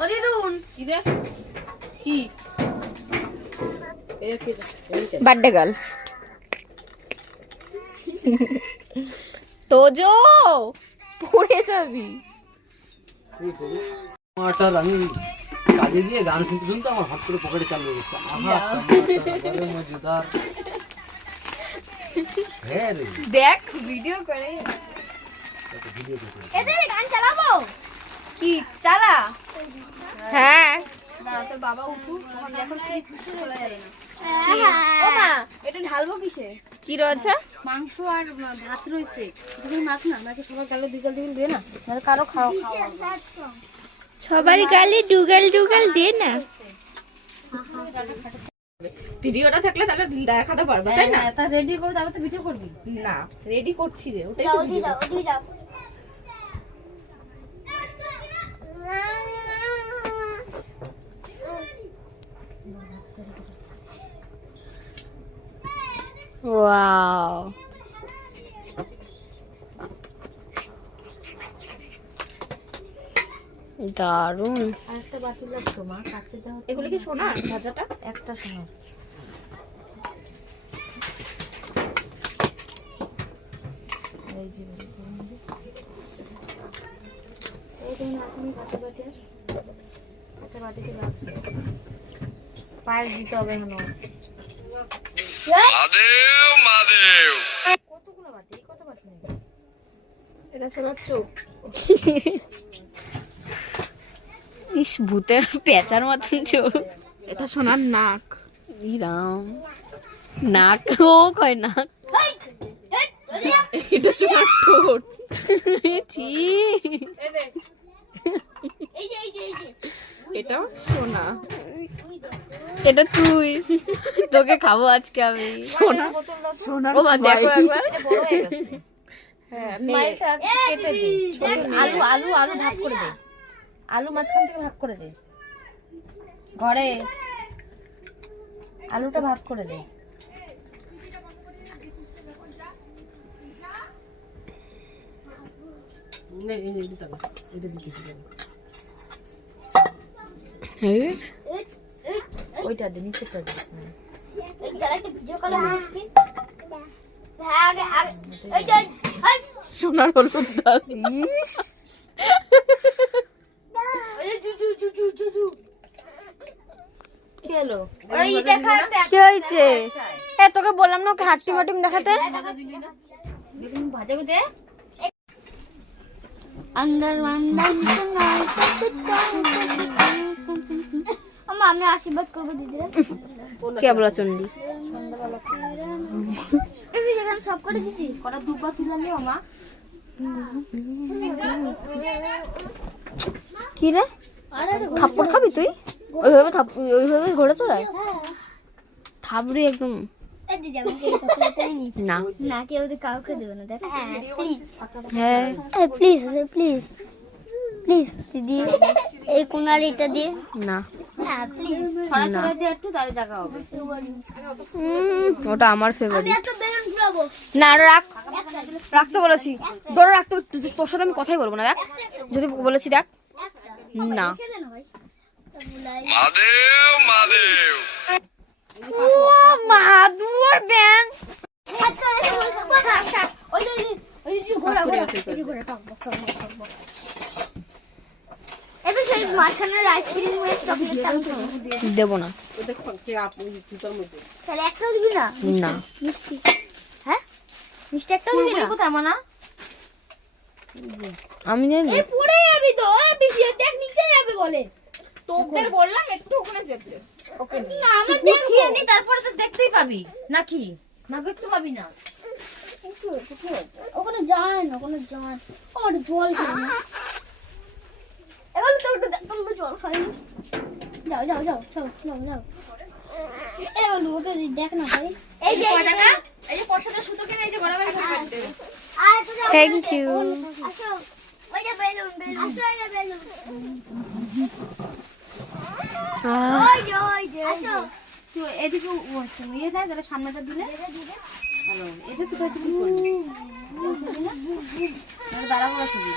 ও দিদুন কি রে কি বার্থডে গার্ল তোজো পড়ে যাবি। টমাটার আমি কাজে গিয়ে গান শুনতে শুনতে আমার হাত করে পকেটে চালু হয়ে গেছে। আহা টমাটার মজাদার। হ্যাঁ রে দেখ ভিডিও করে ভিডিও দেখো। এদের গান চালাবো কি চালা। হ্যাঁ না তোর বাবা উঠুক তখন এখন ফ্রিজ খোলা যাবে না। ও মা এটা ঢালবো কিসে? কি রয়েছে? মাংস আর ভাত রয়েছে তুমি মাখ না আমাকে সবার গালে দুগাল দিবেন দে না নাহলে কারো খাওয়া সবারই গালে ডুগাল ডুগাল দে না। ভিডিওটা থাকলে তাহলে দেখাতে পারবে তাই না? তা রেডি করে তারপর তো ভিডিও করবি না রেডি করছি রে ওটাই তো ভিডিও। ওয়াও দারুন। একটা বাটি লাগতো মা কাছে দাও। এগুলো কি সোনার ভাজাটা? একটা শোনো এই যে এই তুমি আসনি কাছে বাটি একটা বাটিতে রাখ পায়ের দিতে হবে এখন মাদেও মাদেও কতগুলো বাটি কত বাটি নেই এটা সোনার চোখ। ইস ভূতের পেঁচার মতন চোখ। এটা সোনার নাক। ইরাম নাক ও কয় নাক। এটা সোনার ঠোঁট। ছি এটা সোনা। এটা তুই তোকে খাবো আজকে আমি। সোনা সোনার ও মা দেখো একবার বড় হয়ে গেছে হ্যাঁ স্মাইলটা কেটে দে আলু আলু আলু ভাগ করে দে আলু মাঝখান থেকে ভাগ করে দে ঘরে আলুটা ভাগ করে দে ওইটা দে নিচেটা দে সোনার হলুদ দাঁত। ইস কি হলো কি হয়েছে? এ তোকে বললাম না ওকে হাট্টি মাটিম দেখাতে। ভাজা দে अंदर আমি আশীর্বাদ করবো দিদি কে বলা চন্ডী? সব করে দিদি কটা দুবা তুলে নিও মা কি রে থাপ্পড় খাবি তুই? ওইভাবে ওইভাবে ঘোড়া চড়ায় থাবড়ি একদম দিদি আমাকে এই কথাটা নিয়ে না না কেউ কাউকে দেবে না দেখ প্লিজ হ্যাঁ প্লিজ প্লিজ প্লিজ দিদি এই কোনার এটা দিয়ে না হ্যাঁ প্লিজ ছড়া ছড়া দিয়ে একটু তাহলে জায়গা হবে ওটা আমার ফেভারিট। এত বেলুন ফুলাবো না রাখ রাখতে বলেছি ধরে রাখতে। তোর সাথে আমি কথাই বলবো না দেখ যদি বলেছি দেখ না। মাদেও মাদেও ও মাদুর ব্যাং ওই যে ঘোড়া ঘোড়া ওই যে ঘোড়া টক টক এবার সেই মাঝখানের আইসক্রিম এর চকলেট দেবো না। তাহলে একটাও দিবি না না মিষ্টি হ্যাঁ মিষ্টি একটাও দিবি না কোথায় মানা আমি জানি এই পড়ে যাবি তো এই ভিডিও দেখ নিচে যাবে বলে তোদের বললাম একটু ওখানে যেতে। ওকে না আমরা গুছিয়ে নি তারপরে তো দেখতেই পাবি নাকি না দেখতে পাবি না ওখানে যায় না ওখানে যায় আর জল খাই না এগুলো তো তোমরা জল খাই না যাও যাও যাও যাও যাও যাও এগুলো ওকে দেখ না ভাই এই যে এই যে পয়সাটা সুতো কিনে এই যে বরাবর করে দেবে আর তো যাও থ্যাংক ইউ। আসো ওই যে বেলুন বেলুন আসো এই যে বেলুন ওই যে আসো তো এদিকে ইয়ে দেয় তাহলে সামনেটা দিলে ভালো হবে এটা তো তুই কি করবি দাঁড়াবো আসবি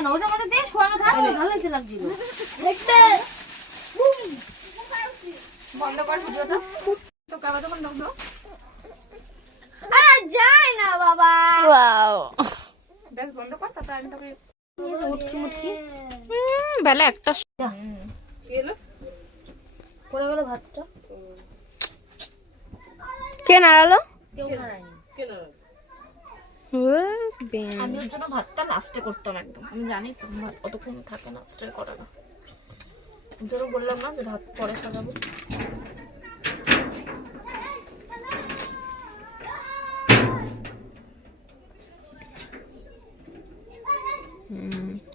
কেন ওটার মধ্যে দিয়ে শোয়ানো থাক, ভালো লাগছিল। দেখতে বন্ধ কর ভিডিওটা। তো ক্যামেরা বন্ধ করো। আরে যায় না বাবা। ওয়াও বেশ বন্ধ কর, তারপর আমি তোকে উঠকি মুটকি বেলা একটা কি হলো? পড়ে গেল ভাতটা। কে নাড়ালো? কেউ খায়নি। আমি ওর জন্য ভাতটা লাস্টে করতাম একদম। আমি জানি তো ভাত অতক্ষণ থাকে না, লাস্টে করে না। ওর জন্য বললাম না যে ভাত পরে সাজাবো।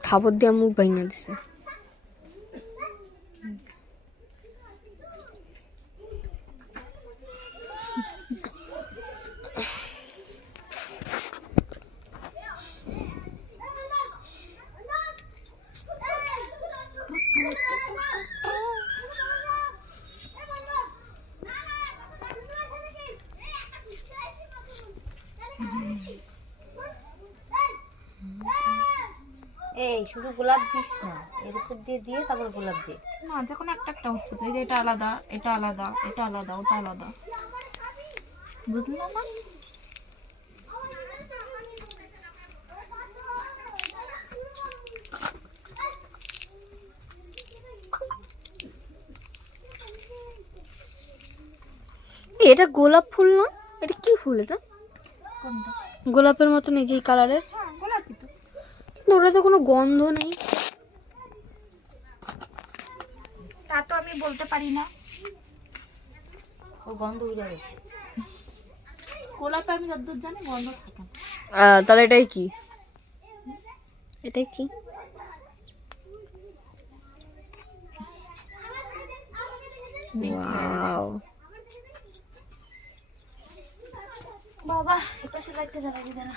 খাবার দিয়ে মুখ ভেঙে দিছে। এই শুধু গোলাপ দিস না, এর উপর দিয়ে দিয়ে তারপর গোলাপ দিয়ে। না, যখন একটা একটা হচ্ছে তো এই যে এটা আলাদা, এটা আলাদা, এটা আলাদা, ওটা আলাদা, বুঝলি না? এটা গোলাপ ফুল না? এটা কি ফুল? এটা কোনটা? গোলাপের মতন এই যে কালারের, হ্যাঁ, গোলাপি তো। কিন্তু ওটাতে কোনো গন্ধ নেই। তা তো আমি বলতে পারি না। ওর গন্ধ উড়ে গেছে। গোলাপে আমি যতদূর জানি গন্ধ থাকে না। তাহলে এটাই কি? এটাই কি? ওয়াও বাবা এপাশে লাইটটা জ্বালাবি দাঁড়া।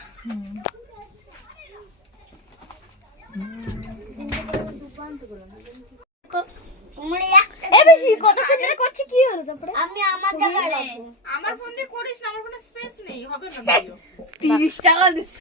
এ বেশি কত ক্ষেত্রে করছি কি হলো তারপরে? আমি আমার জায়গায় রাখবো। আমার ফোন দিয়ে করিস না, আমার ফোনে স্পেস নেই, হবে না ভিডিও। 30 টাকা দিচ্ছি।